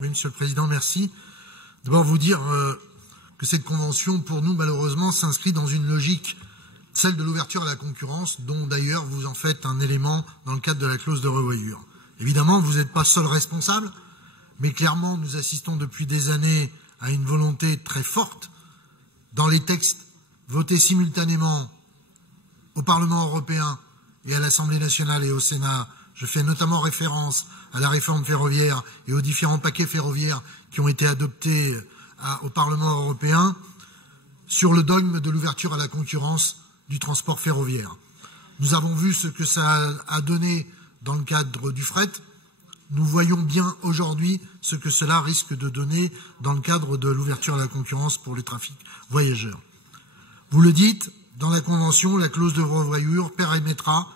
Oui, Monsieur le Président, merci. D'abord vous dire que cette convention, pour nous, malheureusement, s'inscrit dans une logique, celle de l'ouverture à la concurrence, dont d'ailleurs vous en faites un élément dans le cadre de la clause de revoyure. Évidemment, vous n'êtes pas seul responsable, mais clairement, nous assistons depuis des années à une volonté très forte dans les textes votés simultanément au Parlement européen et à l'Assemblée nationale et au Sénat. Je fais notamment référence à la réforme ferroviaire et aux différents paquets ferroviaires qui ont été adoptés au Parlement européen sur le dogme de l'ouverture à la concurrence du transport ferroviaire. Nous avons vu ce que ça a donné dans le cadre du fret. Nous voyons bien aujourd'hui ce que cela risque de donner dans le cadre de l'ouverture à la concurrence pour les trafics voyageurs. Vous le dites, dans la Convention, la clause de revoyure permettra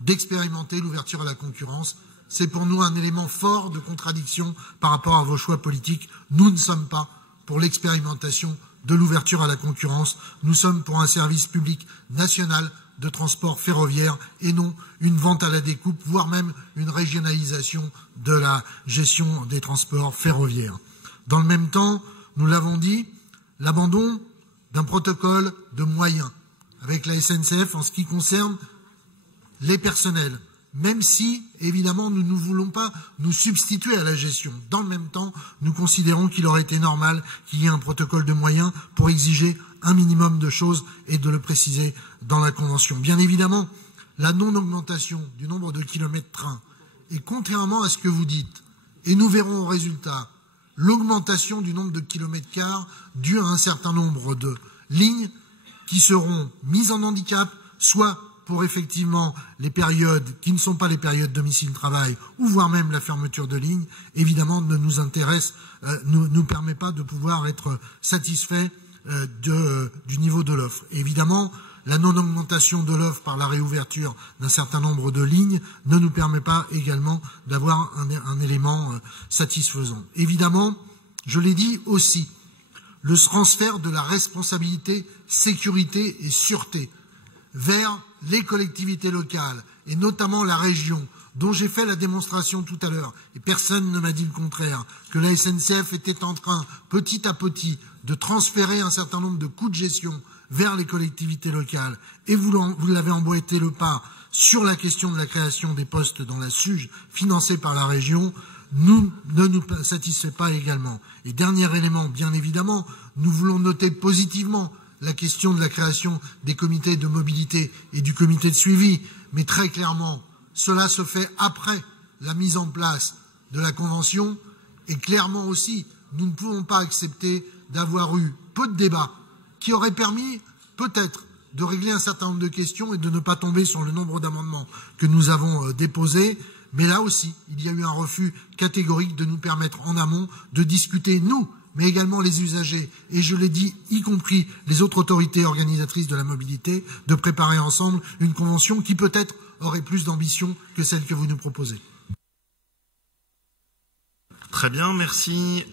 d'expérimenter l'ouverture à la concurrence. C'est pour nous un élément fort de contradiction par rapport à vos choix politiques. Nous ne sommes pas pour l'expérimentation de l'ouverture à la concurrence. Nous sommes pour un service public national de transport ferroviaire et non une vente à la découpe, voire même une régionalisation de la gestion des transports ferroviaires. Dans le même temps, nous l'avons dit, l'abandon d'un protocole de moyens avec la SNCF en ce qui concerne les personnels, même si, évidemment, nous ne voulons pas nous substituer à la gestion. Dans le même temps, nous considérons qu'il aurait été normal qu'il y ait un protocole de moyens pour exiger un minimum de choses et de le préciser dans la Convention. Bien évidemment, la non-augmentation du nombre de kilomètres train et contrairement à ce que vous dites, et nous verrons au résultat, l'augmentation du nombre de kilomètres cars due à un certain nombre de lignes qui seront mises en handicap, soit pour effectivement les périodes qui ne sont pas les périodes domicile-travail ou voire même la fermeture de lignes, évidemment ne nous intéresse, nous permet pas de pouvoir être satisfait du niveau de l'offre. Évidemment, la non-augmentation de l'offre par la réouverture d'un certain nombre de lignes ne nous permet pas également d'avoir un élément satisfaisant. Évidemment, je l'ai dit aussi, le transfert de la responsabilité sécurité et sûreté vers les collectivités locales, et notamment la région, dont j'ai fait la démonstration tout à l'heure, et personne ne m'a dit le contraire, que la SNCF était en train, petit à petit, de transférer un certain nombre de coûts de gestion vers les collectivités locales, et vous l'avez emboîté le pas sur la question de la création des postes dans la SUGE, financée par la région, ne nous satisfait pas également. Et dernier élément, bien évidemment, nous voulons noter positivement la question de la création des comités de mobilité et du comité de suivi, mais très clairement, cela se fait après la mise en place de la Convention, et clairement aussi, nous ne pouvons pas accepter d'avoir eu peu de débats qui auraient permis peut-être de régler un certain nombre de questions et de ne pas tomber sur le nombre d'amendements que nous avons déposés. Mais là aussi, il y a eu un refus catégorique de nous permettre en amont de discuter, nous, mais également les usagers, et je l'ai dit, y compris les autres autorités organisatrices de la mobilité, de préparer ensemble une convention qui peut-être aurait plus d'ambition que celle que vous nous proposez. Très bien, merci.